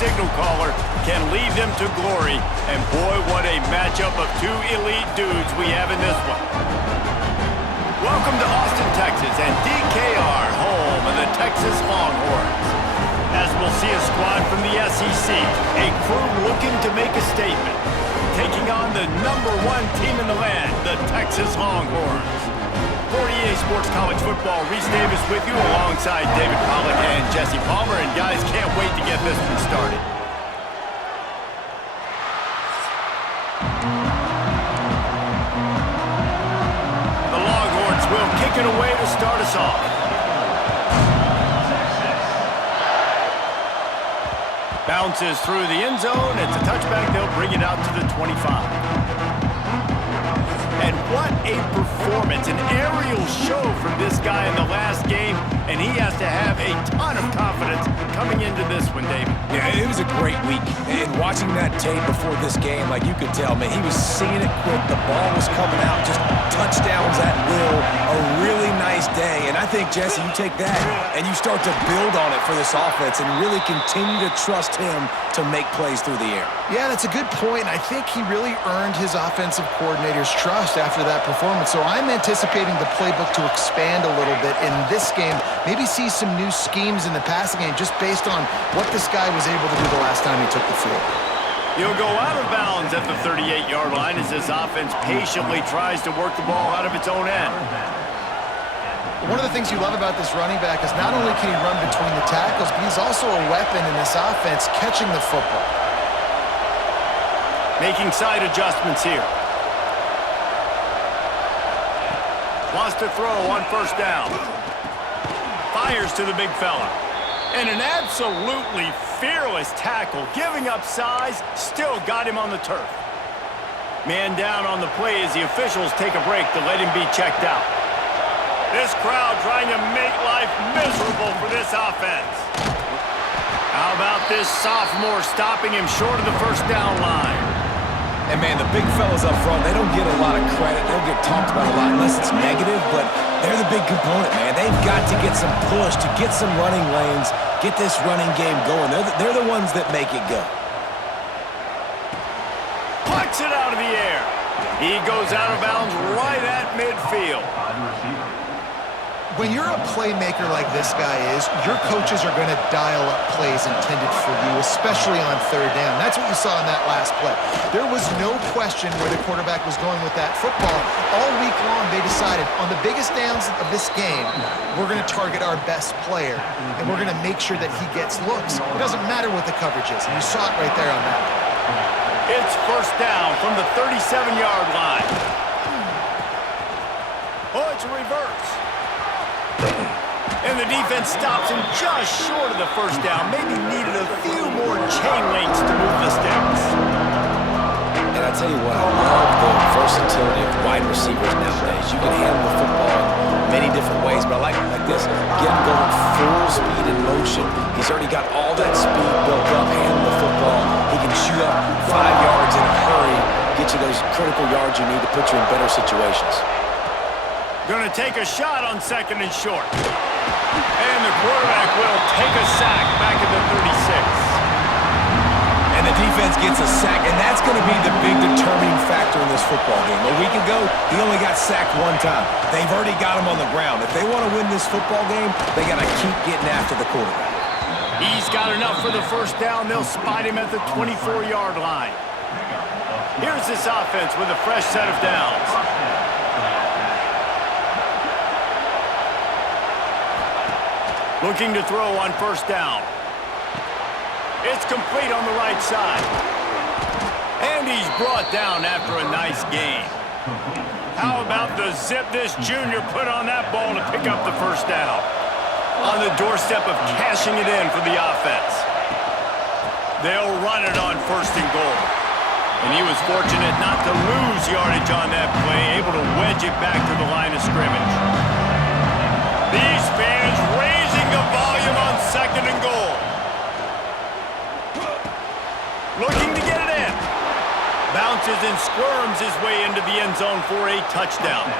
signal caller can lead them to glory. And boy, what a matchup of two elite dudes we have in this one. Welcome to Austin, Texas, and DKR, home of the Texas Longhorns. As we'll see a squad from the SEC, a crew looking to make a statement, taking on the #1 team in the land, the Texas Longhorns. For EA Sports College Football, Reese Davis with you alongside David Pollack and Jesse Palmer. And guys, can't wait to get this one started. The Longhorns will kick it away to start us off. Bounces through the end zone. It's a touchback. They'll bring it out to the 25. And what a performance, an aerial show from this guy in the last game, and he has to have a ton of confidence coming into this one, David. Yeah, it was a great week, and watching that tape before this game, like you could tell, man, he was seeing it quick, the ball was coming out, just touchdowns at will, a really nice day, and I think, Jesse, you take that and you start to build on it for this offense and really continue to trust him to make plays through the air. Yeah, that's a good point. I think he really earned his offensive coordinator's trust after that performance. So I'm anticipating the playbook to expand a little bit in this game. Maybe see some new schemes in the passing game just based on what this guy was able to do the last time he took the field. He'll go out of bounds at the 38-yard line as this offense patiently tries to work the ball out of its own end. One of the things you love about this running back is not only can he run between the tackles, but he's also a weapon in this offense catching the football. Making side adjustments here. Wants to throw on first down. Fires to the big fella. And an absolutely fearless tackle. Giving up size, still got him on the turf. Man down on the play as the officials take a break to let him be checked out. This crowd trying to make life miserable for this offense. How about this sophomore stopping him short of the first down line? And, man, the big fellas up front, they don't get a lot of credit. They don't get talked about a lot unless it's negative, but they're the big component, man. They've got to get some push, to get some running lanes, get this running game going. They're the ones that make it go. Pucks it out of the air. He goes out of bounds right at midfield. When you're a playmaker like this guy is, your coaches are going to dial up plays intended for you, especially on third down. That's what you saw in that last play. There was no question where the quarterback was going with that football. All week long, they decided on the biggest downs of this game, we're going to target our best player, and we're going to make sure that he gets looks. It doesn't matter what the coverage is, and you saw it right there on that. It's first down from the 37-yard line. Oh, it's a reverse. And the defense stops him just short of the first down. Maybe needed a few more chain links to move the sticks. And I tell you what, I love the versatility of wide receivers nowadays. You can handle the football in many different ways, but I like this. Get him going full speed in motion. He's already got all that speed built up, handle the football. He can shoot up 5 yards in a hurry, get you those critical yards you need to put you in better situations. Going to take a shot on second and short. And the quarterback will take a sack back at the 36. And the defense gets a sack, and that's going to be the big determining factor in this football game. A week ago, he only got sacked one time. They've already got him on the ground. If they want to win this football game, they got to keep getting after the quarterback. He's got enough for the first down. They'll spot him at the 24-yard line. Here's this offense with a fresh set of downs. Looking to throw on first down. It's complete on the right side. And he's brought down after a nice gain. How about the zip this junior put on that ball to pick up the first down? On the doorstep of cashing it in for the offense. They'll run it on first and goal. And he was fortunate not to lose yardage on that play, able to wedge it back to the line of scrimmage. These fans raising the volume on second and goal. Looking to get it in. Bounces and squirms his way into the end zone for a touchdown.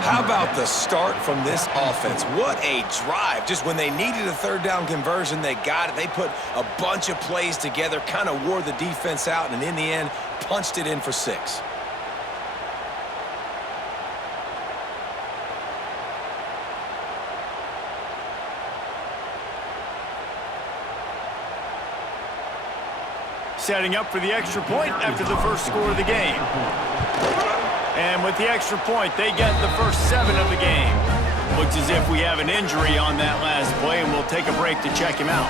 How about the start from this offense? What a drive. Just when they needed a third down conversion, they got it. They put a bunch of plays together, kind of wore the defense out, and in the end, punched it in for 6. Setting up for the extra point after the first score of the game. And with the extra point, they get the first 7 of the game. Looks as if we have an injury on that last play, and we'll take a break to check him out.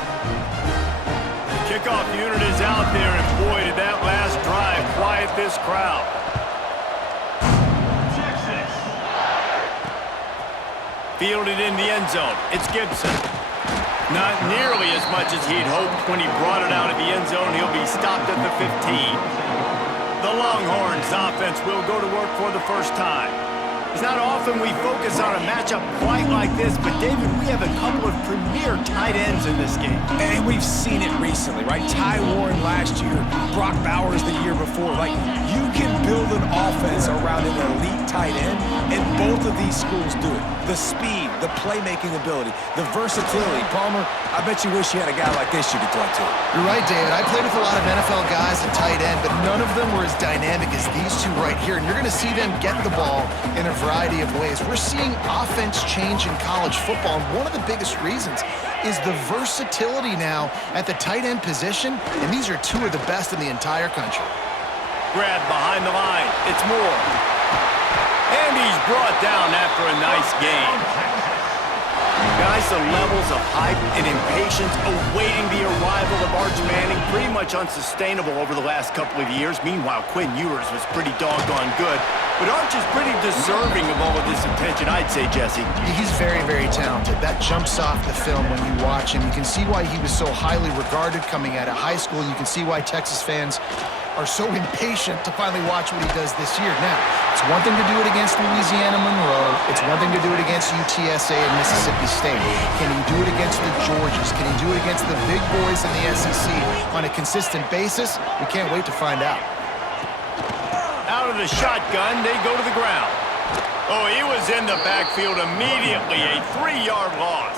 The kickoff unit is out there, and boy, did that last drive quiet this crowd. Fielded in the end zone. It's Gibson. Not nearly as much as he'd hoped when he brought it out of the end zone. He'll be stopped at the 15. The Longhorns offense will go to work for the first time. It's not often we focus on a matchup quite like this, but David, we have a couple of premier tight ends in this game. And we've seen it recently, right? Ty Warren last year, Brock Bowers the year before. Like, you can build an offense around an elite tight end, and both of these schools do it. The speed, the playmaking ability, the versatility. Palmer, I bet you wish you had a guy like this you could throw to. You're right, David. I played with a lot of NFL guys at tight end, but none of them were as dynamic as these two right here. And you're going to see them get the ball in a variety of ways. We're seeing offense change in college football, and one of the biggest reasons is the versatility now at the tight end position, and these are two of the best in the entire country. Grab behind the line. It's Moore. And he's brought down after a nice game. Guys, the levels of hype and impatience awaiting the arrival of Arch Manning pretty much unsustainable over the last couple of years. Meanwhile, Quinn Ewers was pretty doggone good. But Arch is pretty deserving of all of this attention, I'd say, Jesse. He's very, very talented. That jumps off the film when you watch him. You can see why he was so highly regarded coming out of high school. You can see why Texas fans are so impatient to finally watch what he does this year. Now, it's one thing to do it against Louisiana Monroe. It's one thing to do it against UTSA and Mississippi State. Can he do it against the Georgias? Can he do it against the big boys in the SEC on a consistent basis? We can't wait to find out. Out of the shotgun, they go to the ground. Oh, he was in the backfield immediately, a 3-yard loss.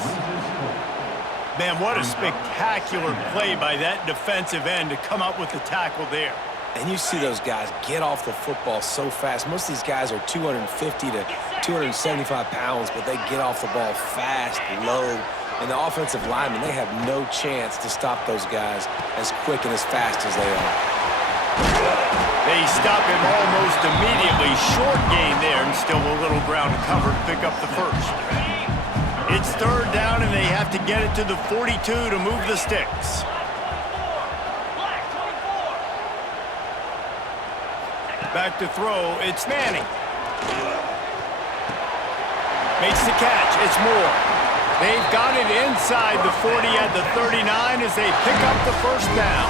Man, what a spectacular play by that defensive end to come up with the tackle there. And you see those guys get off the football so fast. Most of these guys are 250 to 275 pounds, but they get off the ball fast, low. And the offensive linemen, they have no chance to stop those guys as quick and as fast as they are. They stop him almost immediately. Short gain there, and still a little ground to cover to pick up the first. It's 3rd down, and they have to get it to the 42 to move the sticks. Back to throw, it's Manning. Makes the catch, it's Moore. They've got it inside the 40 at the 39 as they pick up the first down.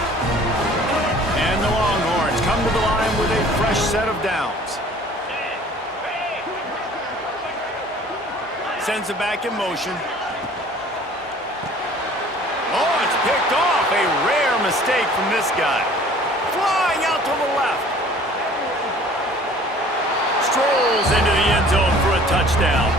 And the Longhorns come to the line with a fresh set of downs. Sends it back in motion. Oh, it's picked off. A rare mistake from this guy. Flying out to the left. Strolls into the end zone for a touchdown.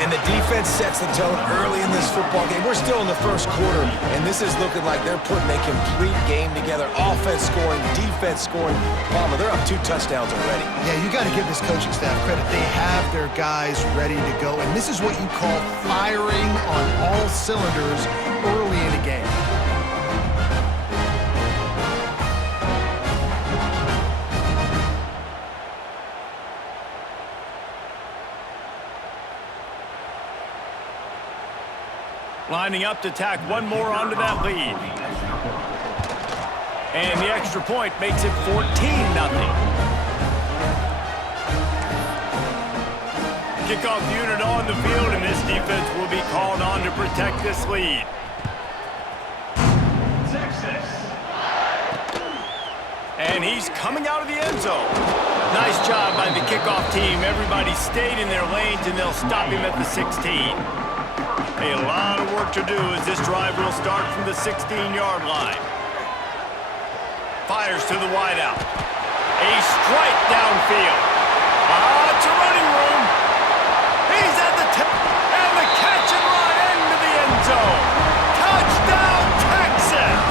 And the defense sets the tone early in this football game. We're still in the first quarter, and this is looking like they're putting a complete game together. Offense scoring, defense scoring. Palmer, they're up 2 touchdowns already. Yeah, you got to give this coaching staff credit. They have their guys ready to go, and this is what you call firing on all cylinders early in a game. Lining up to tack one more onto that lead. And the extra point makes it 14-0. Kickoff unit on the field, and this defense will be called on to protect this lead. And he's coming out of the end zone. Nice job by the kickoff team. Everybody stayed in their lanes, and they'll stop him at the 16. A lot of work to do as this drive will start from the 16-yard line. Fires to the wideout. A strike downfield. Lots of running room. And the catch and run into the end zone. Touchdown, Texas!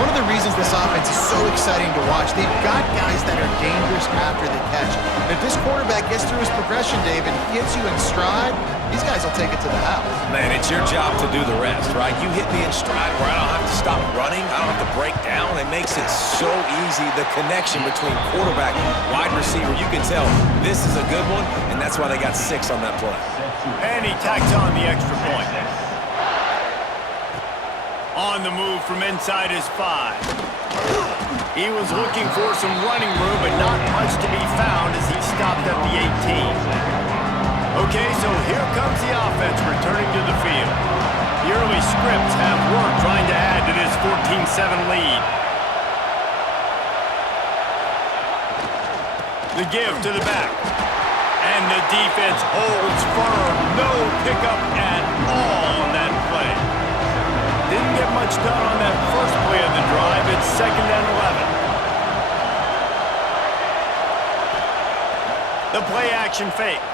One of the reasons this offense is so exciting to watch, they've got guys that are dangerous after the catch. And if this quarterback gets through his progression, Dave, and he hits you in stride, these guys will take it to the house. Man, it's your job to do the rest, right? You hit me in stride where I don't have to stop running. I don't have to break down. It makes it so easy. The connection between quarterback, wide receiver, you can tell this is a good one, and that's why they got 6 on that play. And he tacks on the extra point. On the move from inside his 5. He was looking for some running room, but not much to be found as he stopped at the 18. Okay, so here comes the offense returning to the field. The early scripts have worked trying to add to this 14-7 lead. The give to the back. And the defense holds firm. No pickup at all on that play. Didn't get much done on that first play of the drive. It's 2nd and 11. The play action fake.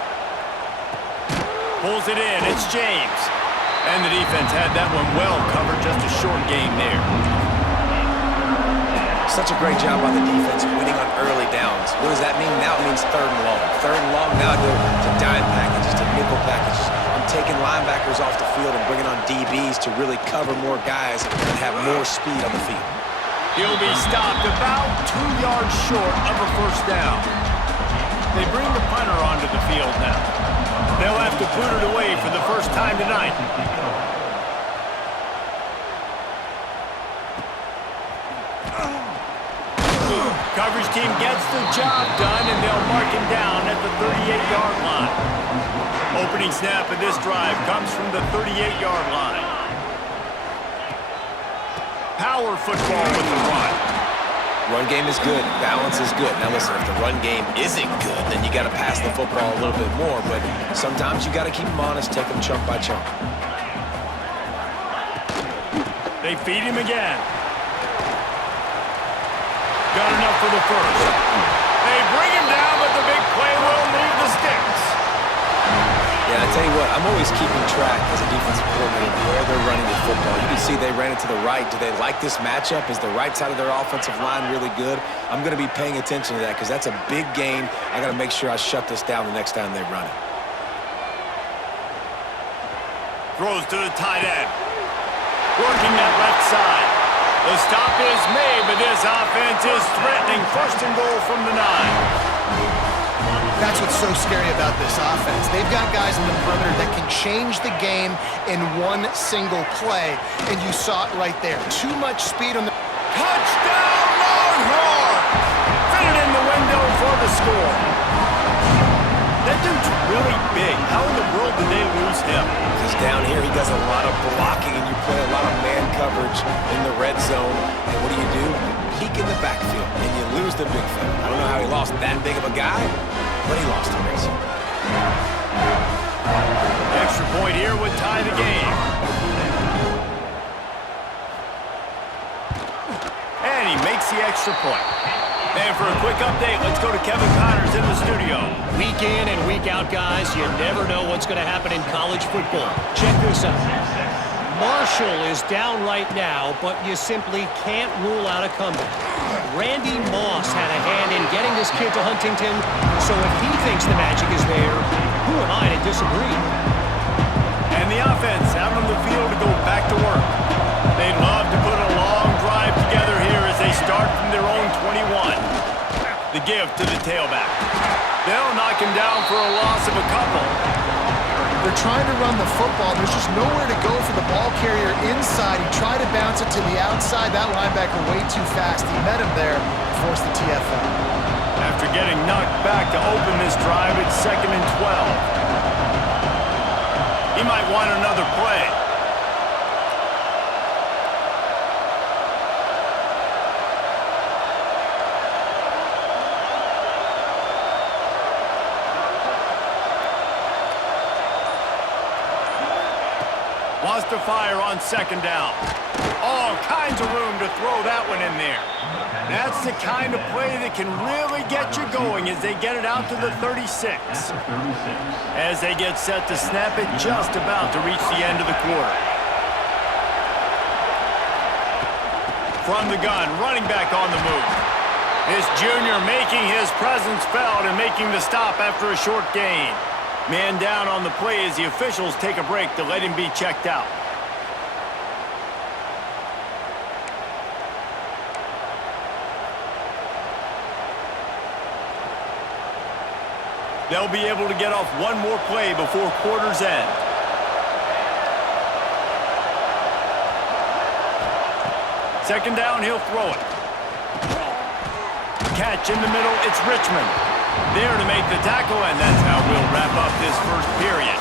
Pulls it in. It's James. And the defense had that one well covered. Just a short game there. Such a great job by the defense winning on early downs. What does that mean? Now it means 3rd and long. 3rd and long, now to dime packages, to nickel packages. I'm taking linebackers off the field and bringing on DBs to really cover more guys and have more speed on the field. He'll be stopped about 2 yards short of a 1st down. They bring the punter onto the field now. They'll have to boot it away for the first time tonight. Coverage team gets the job done, and they'll mark him down at the 38-yard line. Opening snap of this drive comes from the 38-yard line. Power football with the run. Run game is good. Balance is good. Now listen, if the run game isn't good, then you got to pass the football a little bit more. But sometimes you got to keep them honest, take them chunk by chunk. They feed him again. Got enough for the 1st. They bring him down, but the big play will move the sticks. Yeah, I tell you what, I'm always keeping track as a defensive coordinator of where they're running the football. You can see they ran it to the right. Do they like this matchup? Is the right side of their offensive line really good? I'm going to be paying attention to that because that's a big gain. I got to make sure I shut this down the next time they run it. Throws to the tight end. Working that left side. The stop is made, but this offense is threatening. 1st and goal from the 9. That's what's so scary about this offense. They've got guys in the perimeter that can change the game in one single play, and you saw it right there. Too much speed on the... Touchdown, Longhorns! Fit it in the window for the score. That dude's really big. How in the world did they lose him? Because down here he does a lot of blocking, and you play a lot of man coverage in the red zone. And what do? You peek in the backfield, and you lose the big fella. I don't know how he lost that big of a guy, but he lost the race. Extra point here would tie the game. And he makes the extra point. And for a quick update, let's go to Kevin Connors in the studio. Week in and week out, guys, you never know what's going to happen in college football. Check this out. Marshall is down right now, but you simply can't rule out a comeback. Randy Moss had a hand in getting this kid to Huntington, so if he thinks the magic is there, who am I to disagree? And the offense out on the field to go back to work. They'd love to put a long drive together here as they start from their own 21. The give to the tailback. They'll knock him down for a loss of a couple. They're trying to run the football. There's just nowhere to go for the ball carrier inside. He tried to bounce it to the outside. That linebacker way too fast. He met him there, forced the TFL. After getting knocked back to open this drive, it's 2nd and 12. He might want another play. Wants to fire on 2nd down. Oh, all kinds of room to throw that one in there. That's the kind of play that can really get you going as they get it out to the 36. As they get set to snap it, just about to reach the end of the quarter. From the gun, running back on the move. This junior making his presence felt and making the stop after a short gain. Man down on the play as the officials take a break to let him be checked out. They'll be able to get off one more play before quarter's end. Second down, he'll throw it. Catch in the middle, it's Richmond. There to make the tackle, and that's how we'll wrap up this first period.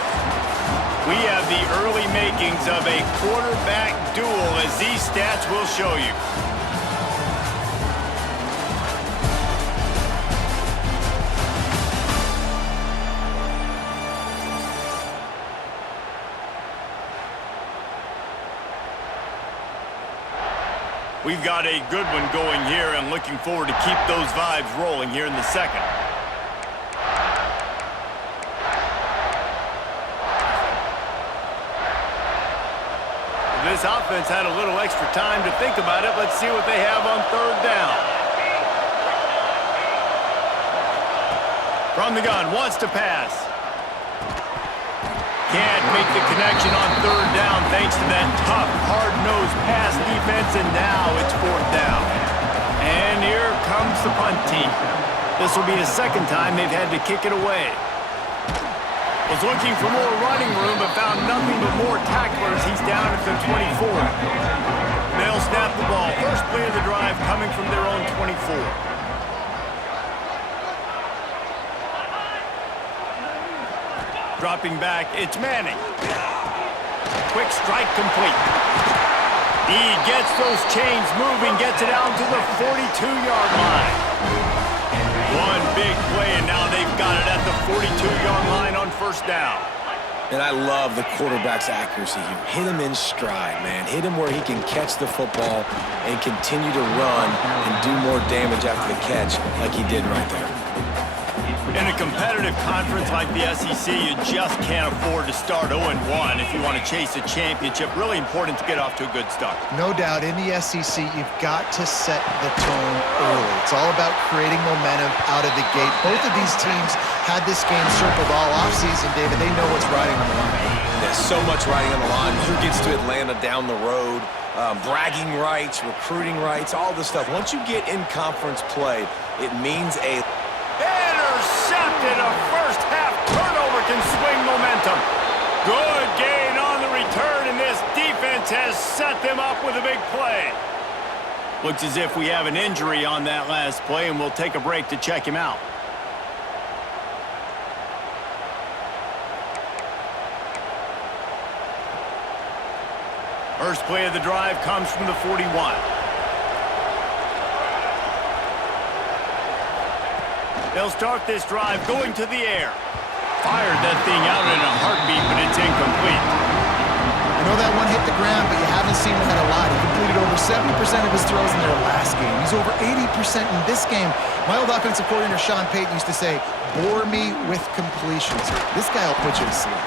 We have the early makings of a quarterback duel, as these stats will show you. We've got a good one going here and looking forward to keep those vibes rolling here in the second. This offense had a little extra time to think about it. Let's see what they have on third down. From the gun, wants to pass. Can't make the connection on third down thanks to that tough, hard-nosed pass defense, and now it's fourth down. And here comes the punt team. This will be the second time they've had to kick it away. Was looking for more running room, but found nothing but more tacklers. He's down at the 24. They'll snap the ball. First play of the drive coming from their own 24. Dropping back, it's Manning. Quick strike complete. He gets those chains moving, gets it out to the 42-yard line. One big play, and now they've got it at the 42-yard line on first down. And I love the quarterback's accuracy here. Hit him in stride, man. Hit him where he can catch the football and continue to run and do more damage after the catch like he did right there. In a competitive conference like the SEC, you just can't afford to start 0-1 if you want to chase a championship. Really important to get off to a good start. No doubt, in the SEC, you've got to set the tone early. It's all about creating momentum out of the gate. Both of these teams had this game circled all offseason, David. They know what's riding on the line. There's so much riding on the line. Who gets to Atlanta down the road? Bragging rights, recruiting rights, all this stuff. Once you get in conference play, it means a... Intercepted. A first half turnover can swing momentum. Good gain on the return, and this defense has set them up with a big play. Looks as if we have an injury on that last play, and we'll take a break to check him out. First play of the drive comes from the 41. They'll start this drive going to the air. Fired that thing out in a heartbeat, but it's incomplete. I know that one hit the ground, but you haven't seen him hit a lot. He completed over 70% of his throws in their last game. He's over 80% in this game. My old offensive coordinator, Sean Payton, used to say, bore me with completions. This guy will put you to sleep.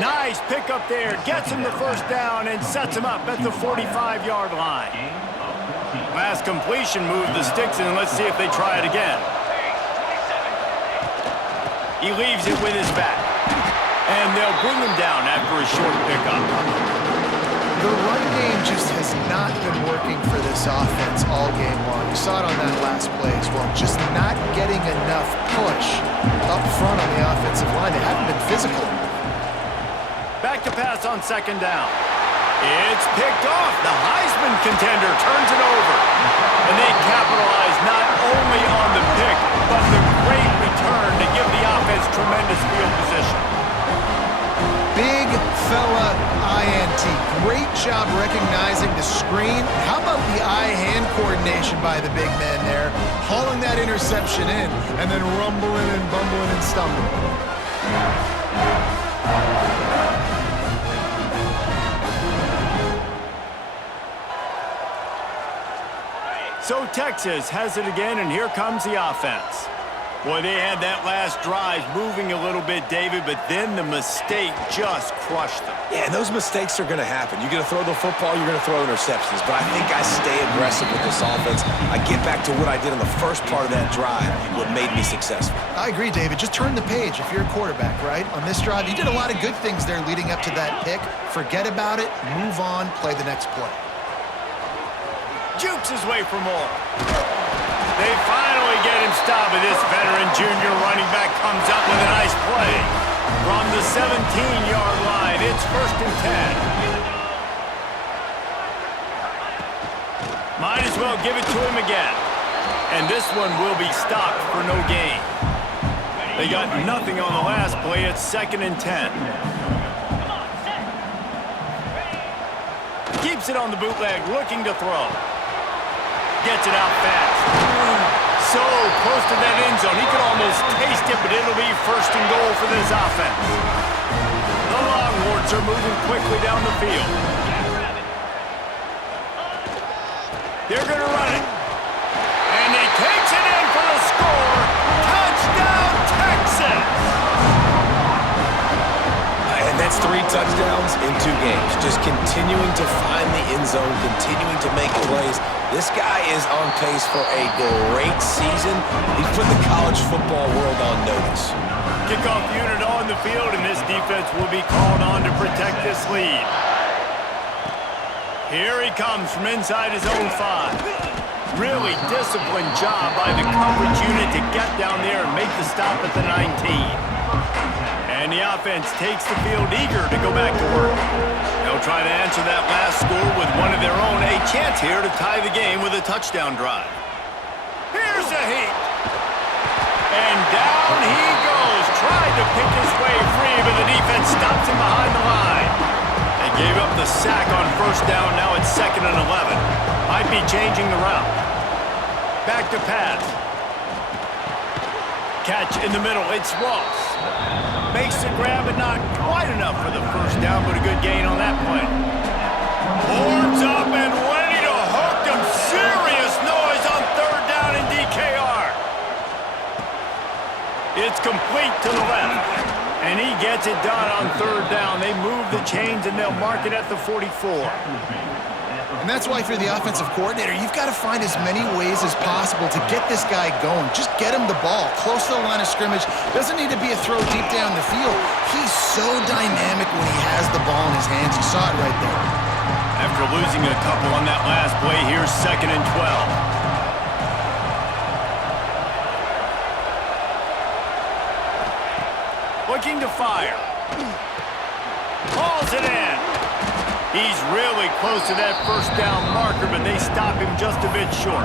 Nice pick up there. Gets him the first down and sets him up at the 45-yard line. Last completion moved the sticks in. Let's see if they try it again. He leaves it with his back. And they'll bring him down after a short pickup. The run game just has not been working for this offense all game long. You saw it on that last play as well. Just not getting enough push up front on the offensive line. They haven't been physical. Back to pass on second down. It's picked off. The Heisman contender turns it over. And they capitalize not only on the pick, but the great return to give the offense tremendous field position. Big fella INT. Great job recognizing the screen. How about the eye-hand coordination by the big man there? Hauling that interception in and then rumbling and bumbling and stumbling. So Texas has it again, and here comes the offense. Boy, they had that last drive moving a little bit, David, but then the mistake just crushed them. Yeah, and those mistakes are going to happen. You're going to throw the football, you're going to throw interceptions. But I think I stay aggressive with this offense. I get back to what I did in the first part of that drive, what made me successful. I agree, David. Just turn the page if you're a quarterback, right? On this drive, you did a lot of good things there leading up to that pick. Forget about it, move on, play the next play. Jukes his way for more. They finally get him stopped, but this veteran junior running back comes up with a nice play. From the 17-yard line, it's 1st and 10. Might as well give it to him again. And this one will be stopped for no gain. They got nothing on the last play. It's 2nd and 10. Keeps it on the bootleg, looking to throw. Gets it out fast. So close to that end zone. He could almost taste it, but it'll be 1st and goal for this offense. The Longhorns are moving quickly down the field. They're going to run it. And he takes it in for the score. Touchdown, Texas! And that's 3 touchdowns in 2 games. Just continuing to find the end zone, continuing to make plays. This guy is on pace for a great season. He's put the college football world on notice. Kickoff unit on the field, and this defense will be called on to protect this lead. Here he comes from inside his own 5. Really disciplined job by the coverage unit to get down there and make the stop at the 19. And the offense takes the field eager to go back to work. They'll try to answer that last score with one of their own. A chance here to tie the game with a touchdown drive. Here's a heat. And down he goes. Tried to pick his way free, but the defense stops him behind the line. They gave up the sack on 1st down. Now it's 2nd and 11. Might be changing the route. Back to pass. Catch in the middle. It's Ross. Makes the grab, but not quite enough for the 1st down, but a good gain on that play. Horns up and ready to hook them. Serious noise on 3rd down in DKR. It's complete to the left, and he gets it done on 3rd down. They move the chains, and they'll mark it at the 44. And that's why if you're the offensive coordinator, you've got to find as many ways as possible to get this guy going. Just get him the ball close to the line of scrimmage. Doesn't need to be a throw deep down the field. He's so dynamic when he has the ball in his hands. You saw it right there. After losing a couple on that last play, here's 2nd and 12. Looking to fire. Hauls it in. He's really close to that 1st down marker, but they stop him just a bit short.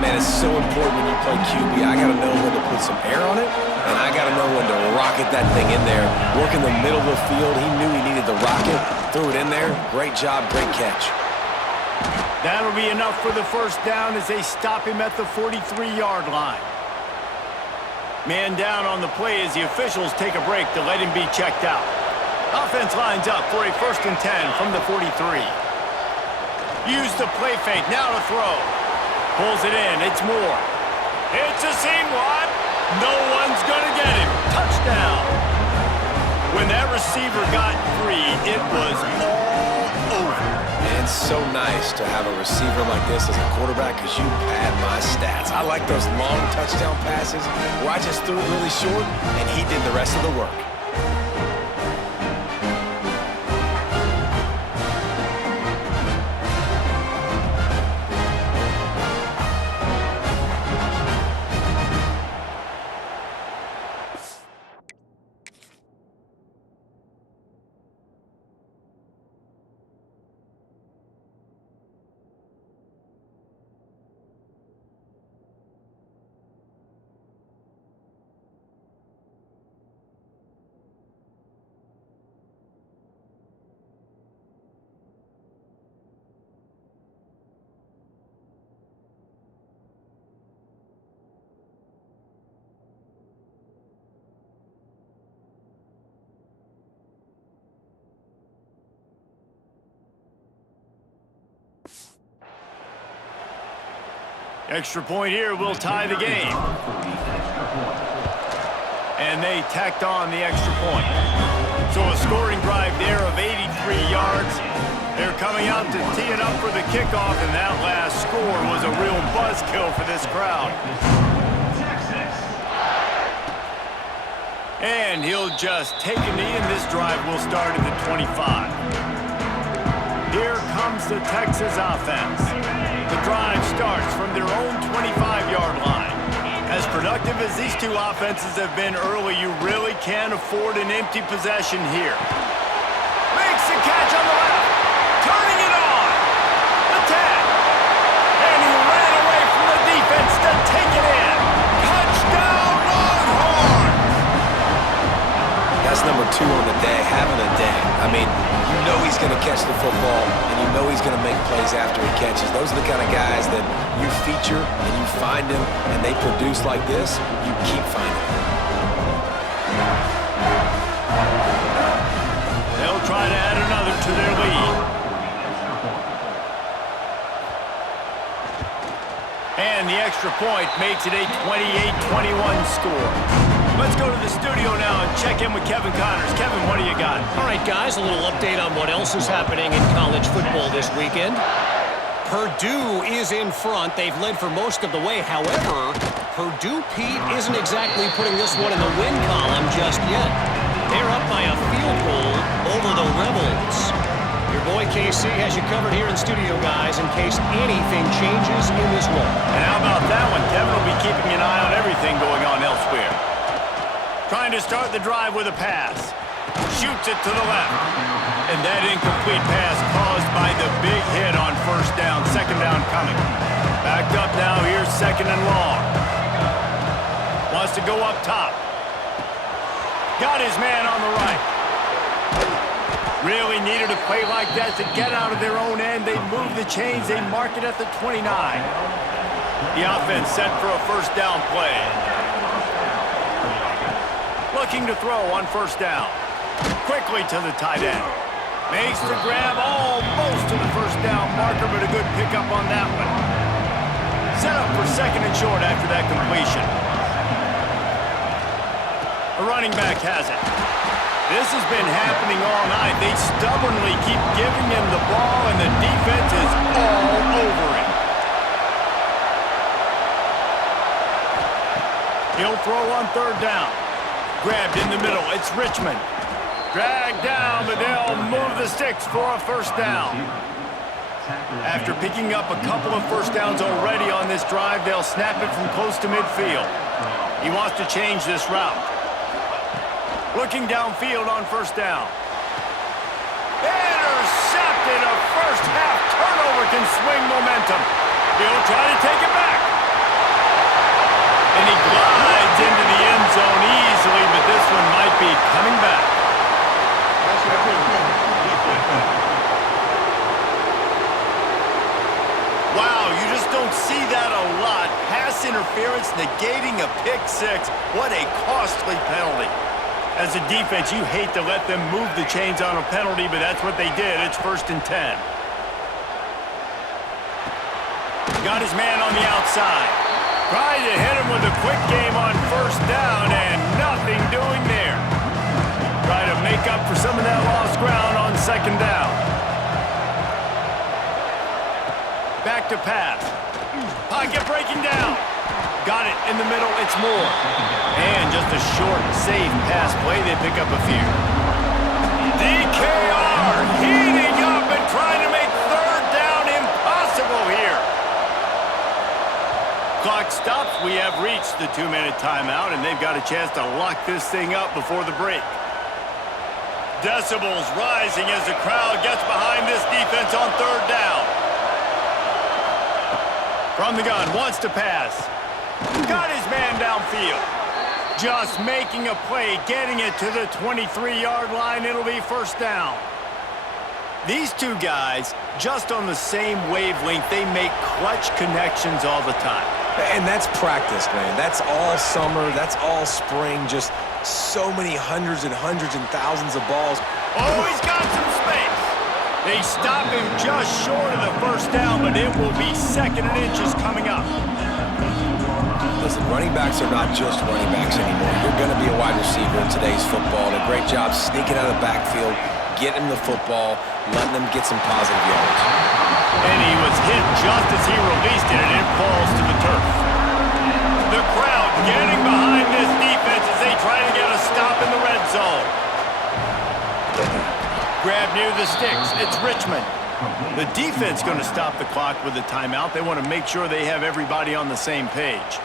Man, it's so important when you play QB. I got to know when to put some air on it, and I got to know when to rocket that thing in there. Work in the middle of the field. He knew he needed the rocket. Threw it in there. Great job, great catch. That'll be enough for the 1st down as they stop him at the 43-yard line. Man down on the play as the officials take a break to let him be checked out. Offense lines up for a 1st and 10 from the 43. Use the play fake, now to throw. Pulls it in, it's Moore. It's a seam wide. No one's gonna get him. Touchdown. When that receiver got free, it was all over. And it's so nice to have a receiver like this as a quarterback because you pad my stats. I like those long touchdown passes where I just threw it really short and he did the rest of the work. Extra point here will tie the game. And they tacked on the extra point. So a scoring drive there of 83 yards. They're coming out to tee it up for the kickoff, and that last score was a real buzzkill for this crowd. And he'll just take a knee, and this drive will start at the 25. Here comes the Texas offense. The drive starts from their own 25-yard line. As productive as these two offenses have been early, you really can't afford an empty possession here. Makes the catch on the left. Turning it on. The tag. And he ran away from the defense to take it in. Touchdown, Longhorns! That's number 2 on the day, having a day. I mean, you know he's going to catch the football, and you know he's going to make plays after he catches. Those are the kind of guys that you feature and you find them, and they produce like this, you keep finding them. They'll try to add another to their lead. And the extra point makes it a 28-21 score. Let's go to the studio now and check in with Kevin Connors. Kevin, what do you got? All right, guys, a little update on what else is happening in college football this weekend. Purdue is in front. They've led for most of the way. However, Purdue, Pete, isn't exactly putting this one in the win column just yet. They're up by a field goal over the Rebels. Your boy KC has you covered here in studio, guys, in case anything changes in this one. And how about that one? Kevin will be keeping an eye on everything going on elsewhere. Trying to start the drive with a pass. Shoots it to the left. And that incomplete pass caused by the big hit on first down. Second down coming. Backed up now. Here's second and long. Wants to go up top. Got his man on the right. Really needed a play like that to get out of their own end. They move the chains. They mark it at the 29. The offense set for a first down play. Looking to throw on first down. Quickly to the tight end. Makes the grab almost to the first down marker, but a good pickup on that one. Set up for second and short after that completion. The running back has it. This has been happening all night. They stubbornly keep giving him the ball, and the defense is all over him. He'll throw on third down. Grabbed in the middle. It's Richmond. Dragged down, but they'll move the sticks for a first down. After picking up a couple of first downs already on this drive, they'll snap it from close to midfield. He wants to change this route. Looking downfield on first down. Intercepted. A first half turnover can swing momentum. He'll try to take it back. And he glides into the end zone easily, but this one might be coming back. Wow, you just don't see that a lot. Pass interference negating a pick six. What a costly penalty. As a defense, you hate to let them move the chains on a penalty, but that's what they did. It's 1st and 10. Got his man on the outside. Tried to hit him with a quick game on first down, and nothing doing there. Try to make up for some of that lost ground on second down. Back to pass. Pocket breaking down. Got it in the middle. It's Moore. And just a short, safe pass play. They pick up a few. DKR heating up and trying to make third down impossible here. Clock stops. We have reached the 2-minute timeout, and they've got a chance to lock this thing up before the break. Decibels rising as the crowd gets behind this defense on third down. From the gun, wants to pass. Got his man downfield. Just making a play, getting it to the 23-yard line. It'll be first down. These two guys, just on the same wavelength, they make clutch connections all the time. And that's practice, man. That's all summer. That's all spring. Just so many hundreds and thousands of balls. Oh, he's got some space. They stop him just short of the first down, but it will be second and inches coming up. listen, running backs are not just running backs anymore. You're going to be a wide receiver in today's football. And a great job sneaking out of the backfield, getting the football, letting them get some positive yards. And he was hit just as he released it, and it falls to the turf. The crowd getting behind this defense as they try to get a stop in the red zone. Grab near the sticks. It's Richmond. The defense going to stop the clock with a timeout. They want to make sure they have everybody on the same page.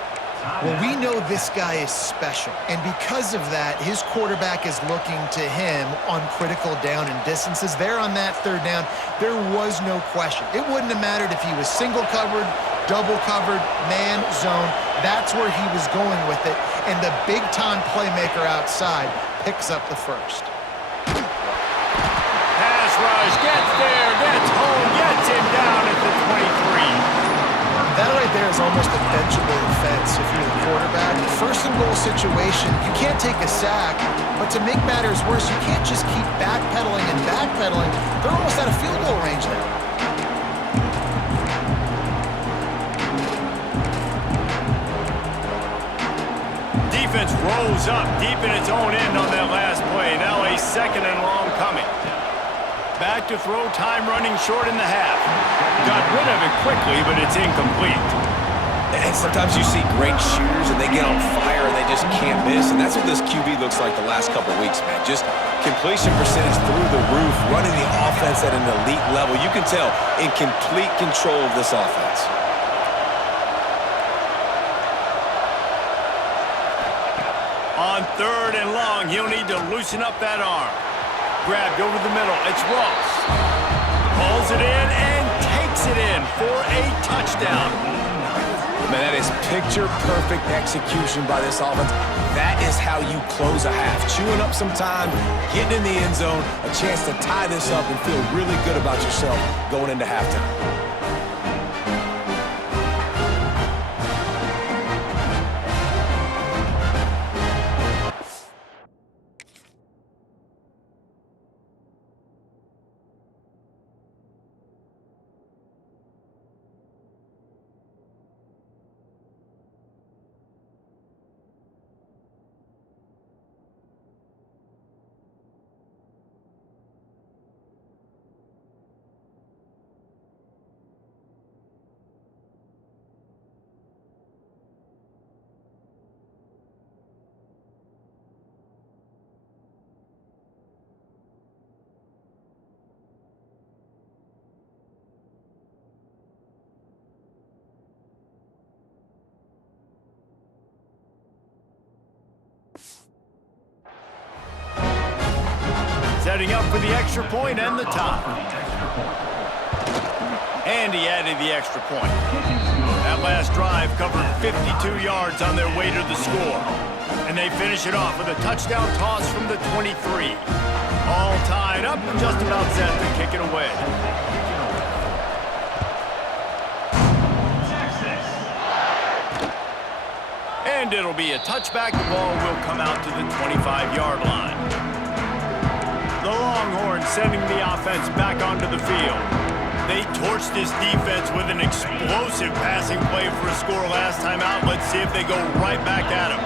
Well, we know this guy is special, and because of that, his quarterback is looking to him on critical down and distances. There on that third down, there was no question. It wouldn't have mattered if he was single covered, double covered, man, zone. That's where he was going with it, and the big-time playmaker outside picks up the first. Pass rush, gets there, gets home, gets him down at the 23. That right there is almost a benchable offense if you're the quarterback. First and goal situation, you can't take a sack, but to make matters worse, you can't just keep backpedaling and backpedaling. They're almost out of field goal range now. Defense rolls up deep in its own end on that last play. Now a second and long coming. Back to throw, time running short in the half. Got rid of it quickly, but it's incomplete. And sometimes you see great shooters and they get on fire and they just can't miss. And that's what this QB looks like the last couple weeks, man. Just completion percentage through the roof, running the offense at an elite level. You can tell in complete control of this offense. On third and long, he'll need to loosen up that arm. Grabbed over the middle. It's Ross. Pulls it in and takes it in for a touchdown. Man, that is picture-perfect execution by this offense. That is how you close a half. Chewing up some time, getting in the end zone, a chance to tie this up and feel really good about yourself going into halftime. Setting up for the extra point and the tie. And he added the extra point. That last drive covered 52 yards on their way to the score. And they finish it off with a touchdown toss from the 23. All tied up and just about set to kick it away. And it'll be a touchback. The ball will come out to the 25-yard line. The Longhorns sending the offense back onto the field. They torched this defense with an explosive passing play for a score last time out. Let's see if they go right back at him.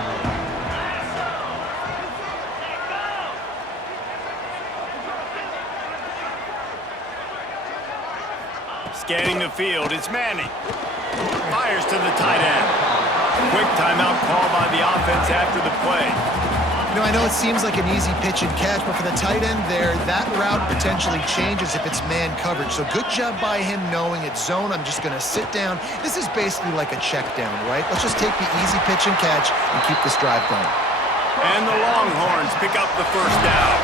Scanning the field, it's Manning. Fires to the tight end. Quick timeout call by the offense after the play. You know, I know it seems like an easy pitch and catch, but for the tight end there, that route potentially changes if it's man coverage. So good job by him knowing it's zone. I'm just going to sit down. This is basically like a check down, right? Let's just take the easy pitch and catch and keep this drive going. And the Longhorns pick up the first down.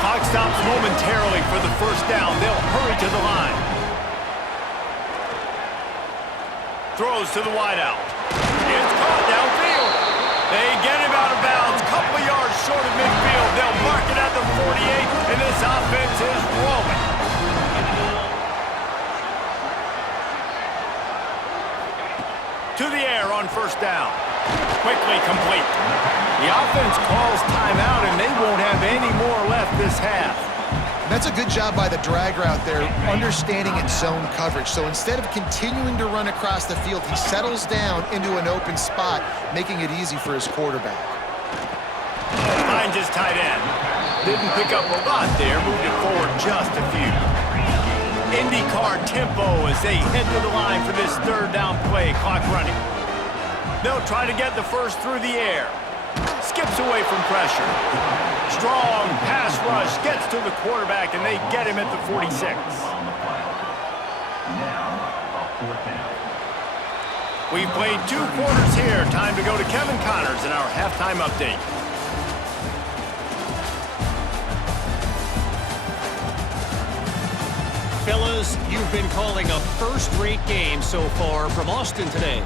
Clock stops momentarily for the first down. They'll hurry to the line. Throws to the wideout. It's caught downfield. They get him out of bounds. Couple of yards short of midfield. They'll mark it at the 48, and this offense is rolling. To the air on first down. Quickly complete. The offense calls timeout, and they won't have any more left this half. That's a good job by the drag route there, understanding its zone coverage. So instead of continuing to run across the field, he settles down into an open spot, making it easy for his quarterback. Finds his tight end. Didn't pick up a lot there, moved it forward just a few. IndyCar tempo as they head to the line for this third down play, clock running. They'll try to get the first through the air. Skips away from pressure. Strong pass rush, gets to the quarterback, and they get him at the 46. We've played 2 quarters here. Time to go to Kevin Connors in our halftime update. Fellas, you've been calling a first-rate game so far from Austin today.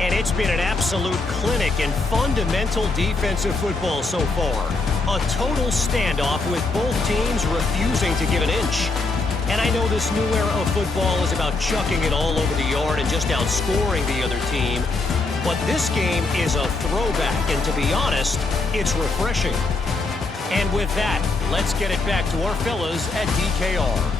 And it's been an absolute clinic in fundamental defensive football so far. A total standoff with both teams refusing to give an inch. And I know this new era of football is about chucking it all over the yard and just outscoring the other team. But this game is a throwback, and to be honest, it's refreshing. And with that, let's get it back to our fellas at DKR.